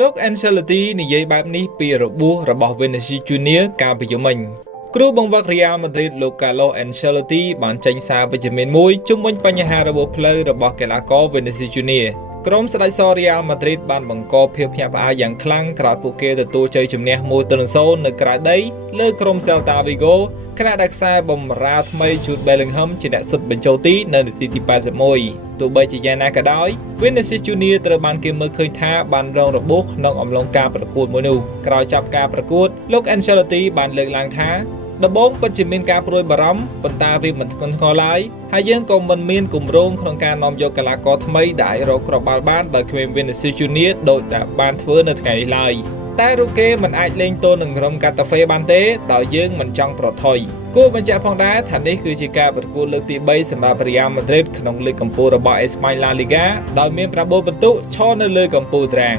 លោក Ancelotti និយាយបែបនេះពីរបួសរបស់ Vinicius Junior កាលពីយប់មិញគ្រូបង្វឹក Real Madrid លោក Carlo Ancelotti បានចេញសារវិជ្ជមានមួយជុំវិញបញ្ហារបួសផ្លូវរបស់កីឡាករ Vinicius Junior ក្រុមស្ដេចស Real Madrid បានបង្កភាពភ្ញាក់ផ្អើលយ៉ាងខ្លាំងក្រោយពួកគេទទួលជ័យជំនះ 1-0 នៅក្រៅដីលើក្រុម Celta Vigo ខណៈដែលខ្សែបម្រើថ្មី Jude Bellingham ជាអ្នកសុទ្ធបញ្ចូលទីនៅនាទីទី 81 ទោះបីជាយ៉ាងណាក៏ដោយ Vinicius Junior ត្រូវបានគេមើលឃើញថាបានរងរបួសក្នុងអំឡុងការប្រកួតមួយនោះក្រោយចាប់ការប្រកួតលោក Ancelotti បានលើកឡើងថាដំបូងពិតជាមានការព្រួយបារម្ភប៉ុន្តែវាមិនធ្ងន់ធ្ងរឡើយហើយយើងក៏មិនមានគម្រោងក្នុងការនាំយកកីឡាករថ្មីដែលអាចរកគ្រាប់បាល់បានដោយគ្មាន Vinicius Junior ដោយតែបានធ្វើនៅថ្ងៃនេះឡើយតែរូគេមិនអាចលេងទល់នឹងក្រុមកាតាហ្វេបានទេដោយយើងមិនចង់ប្រថុយគួរបញ្ជាក់ផងដែរថានេះគឺជាការប្រកួតលើកទី3សម្រាប់ Real Madrid ក្នុងលីកកំពូលរបស់ España La Liga ដោយមាន9ពិន្ទុឈរនៅលើកំពូលតារាង